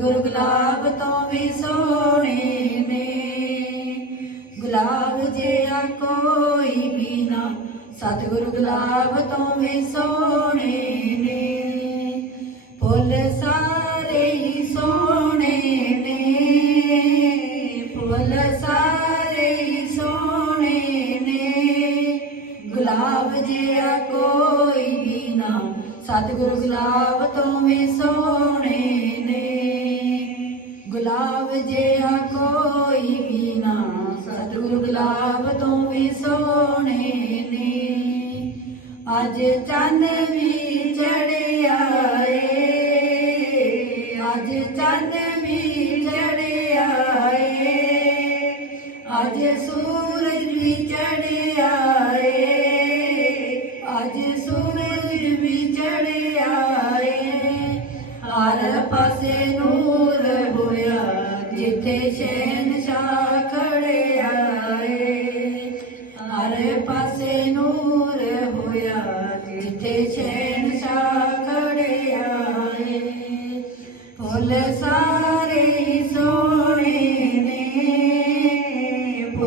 ਸਤਿਗੁਰ ਗੁਲਾਬ ਤੋਂ ਵੀ ਸੋਹਣੇ ਨੇ। ਗੁਲਾਬ ਜਿਹਾ ਕੋਈ ਵੀ ਨਾ, ਸਤਿਗੁਰ ਗੁਲਾਬ ਤੋਂ ਵੀ ਸੋਹਣੇ ਨੇ। ਫੁੱਲ ਸਾਰੇ ਹੀ ਸੋਹਣੇ ਨੇ। ਫੁੱਲ ਸਾਰੇ ਹੀ ਸੋਹਣੇ ਨੇ। ਗੁਲਾਬ ਜਿਹਾ ਕੋਈ ਵੀ ਨਾ, ਸਤਿਗੁਰੂ ਗੁਲਾਬ ਤੋਂ ਵੀ ਸੋਹਣੇ ਗੁਲਾਬ ਜਿਹਾ ਕੋਈ ਵੀ ਨਾ ਸਤਿਗੁਰ ਗੁਲਾਬ ਤੋਂ ਵੀ ਸੋਹਣੇ ਨੇ। ਅੱਜ ਚੰਨ ਵੀ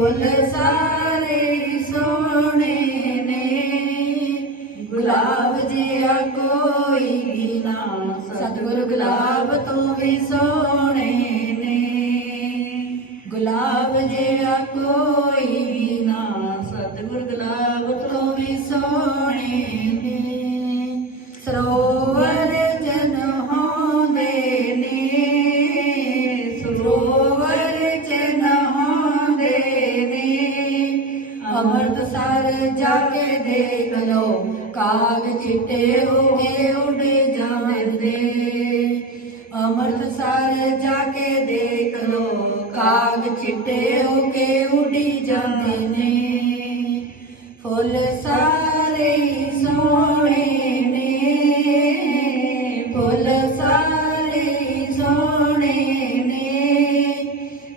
ਫੁੱਲ ਸਾਰੇ ਹੀ ਸੋਹਣੇ ਨੇ। ਗੁਲਾਬ ਜਿਹਾ ਕੋਈ ਵੀ ਨਾ, ਸਤਿਗੁਰ ਗੁਲਾਬ ਤੋਂ ਵੀ ਸੋਹਣੇ ਨੇ। ਗੁਲਾਬ ਜਿਹਾ ਕੋਈ ਦੇਖ ਲਓ ਕਾਗ ਚਿੱਟੇ ਹੋ ਕੇ ਉੱਡ ਜਾਂਦੇ। ਅੰਮ੍ਰਿਤਸਰ ਜਾ ਕੇ ਦੇਖ ਲਓ ਕਾਗ ਚਿੱਟੇ ਹੋ ਕੇ ਉੱਡੀ ਜਾਂਦੇ ਨੇ। ਫੁੱਲ ਸਾਰੇ ਹੀ ਸੋਹਣੇ ਨੇ, ਫੁੱਲ ਸਾਰੇ ਹੀ ਸੋਹਣੇ ਨੇ।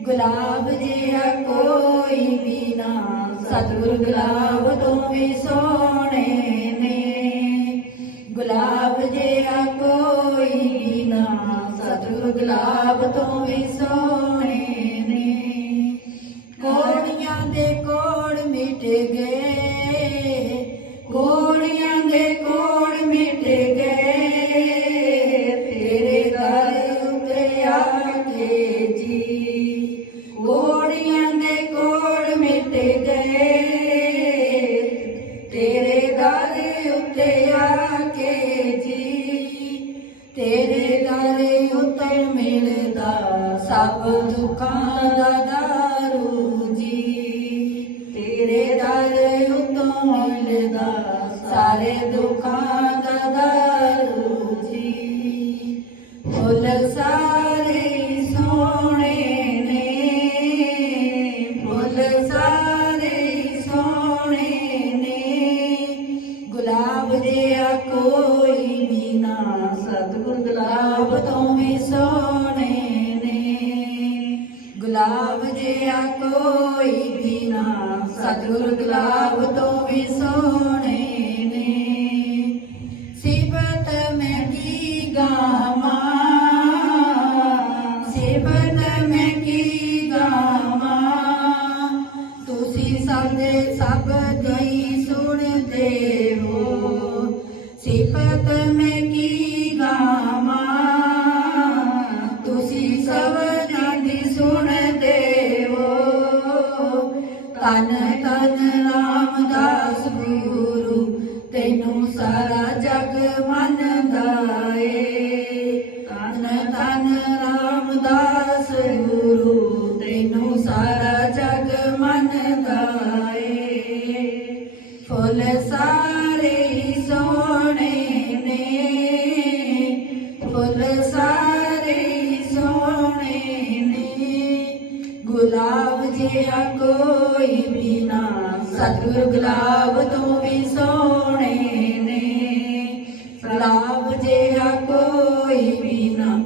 ਗੁਲਾਬ ਜਿਹਾ ਕੋਈ ਵੀ ਨਾ, ਸਤਿਗੁਰ ਗੁਲਾਬ ਵੀ ਸੋਹਣੇ ਨੇ। ਗੁਲਾਬ ਜਿਹਾ ਕੋਈ ਨਾ ਸਤਿਗੁਰ ਗੁਲਾਬ ਤੋਂ ਵੀ ਸੋਹਣੇ ਸਭ ਦੁੱਖਾਂ ਦਾ ਦਾਰੂ ਜੀ। ਤੇਰੇ ਦਰ ਉੱਤੋਂ ਮਿਲਦਾ ਸਾਰੇ ਦੁੱਖਾਂ ਦਾ ਦਾਰੂ ਜੀ। ਫੁੱਲ ਸਾਰੇ ਹੀ ਸੋਹਣੇ ਨੇ। ਫੁੱਲ ਸਾਰੇ ਹੀ ਸੋਹਣੇ ਨੇ। ਗੁਲਾਬ ਜਿਹਾ ਕੋਈ ਵੀ ਨਾ। ਸਤਿਗੁਰ ਗੁਲਾਬ ਤੋਂ ਵੀ ਸੋਹਣੇ ਸਤਿਗੁਰ ਗੁਲਾਬ ਤੋਂ ਵੀ ਸੋਹਣੇ ਨੇ। ਸਿਫਤ ਮੈਂ ਕੀ ਗਾਵਾਂ? ਸਿਫਤ ਮੈਂ ਕੀ ਗਾਵਾਂ? ਤੁਸੀਂ ਸਾਡੇ ਸਭ ਦੀ ਸੁਣਦੇ ਹੋ। ਸਿਫਤ ਮੈਂ ਤਨ ਤਨ ਰਾਮਦਾਸ ਗੁਰੂ, ਤੈਨੂੰ ਸਾਰਾ ਜਗ ਮੰਨਦਾ ਏ ਤਨ ਤਨ ਰਾਮਦਾਸ ਗੁਰੂ, ਤੈਨੂੰ ਸਾਰਾ ਗੁਲਾਬ ਜਿਹਾ ਕੋਈ ਵੀ ਨਾ, ਸਤਿਗੁਰ ਗੁਲਾਬ ਤੋਂ ਵੀ ਸੋਹਣੇ ਨੇ। ਗੁਲਾਬ ਜਿਹਾ ਕੋਈ ਵੀ ਨਾ,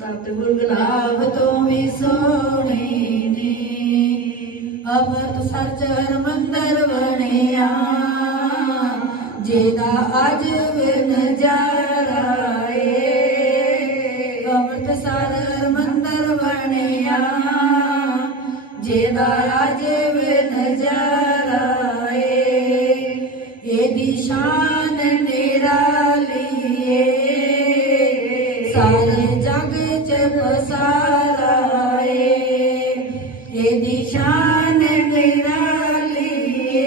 ਸਤਿਗੁਰ ਗੁਲਾਬ ਤੋਂ ਵੀ ਸੋਹਣੇ ਨੇ। ਅਮਰਤ ਸੱਚਰ ਮੰਦਰ ਬਣਿਆ, ਜਿਹਦਾ ਅੱਜ ਵੀ ਨਜ਼ਾਰਾ ਏ ਜਿਹਦਾ ਅਜਬ ਨਜ਼ਾਰਾ ਏ ਇਹਦੀ ਸ਼ਾਨ ਨਿਰਾਲੀ ਏ ਸਾਰੇ ਜਗ ਚ ਪਸਾਰਾ ਏ ਇਹਦੀ ਸ਼ਾਨ ਨਿਰਾਲੀ ਏ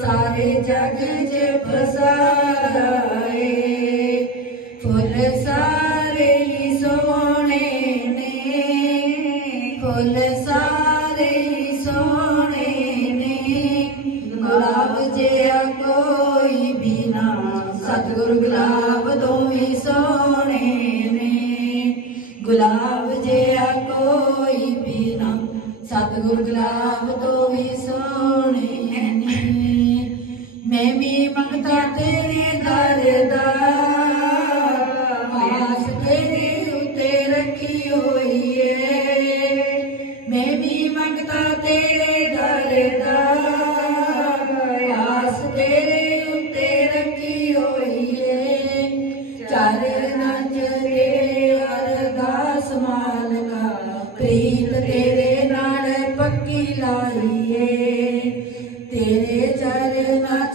ਸਾਰੇ ਜਗ ਚ ਪਸਾਰਾ ਏ ਫੁੱਲ ਸਾਰੇ ਸਤਿਗੁਰ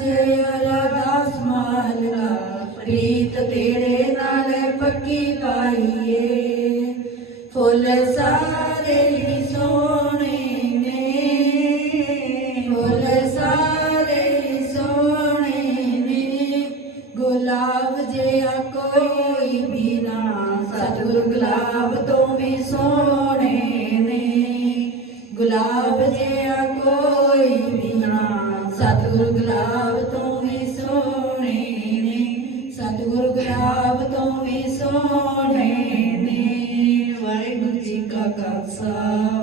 ਚਰਨਾਂ ਚ ਮਾਲਕਾ ਪ੍ਰੀਤ ਤੇਰੇ ਸਤਿਗੁਰ ਗੁਲਾਬ ਤੋਂ ਵੀ ਸੋਹਣੇ ਨੇ, ਸਤਿਗੁਰੂ ਗੁਲਾਬ ਤੋਂ ਵੀ ਸੋਹਣੇ ਨੇ। ਵਾਹਿਗੁਰੂ ਜੀ ਕਾ ਖਾਲਸਾ।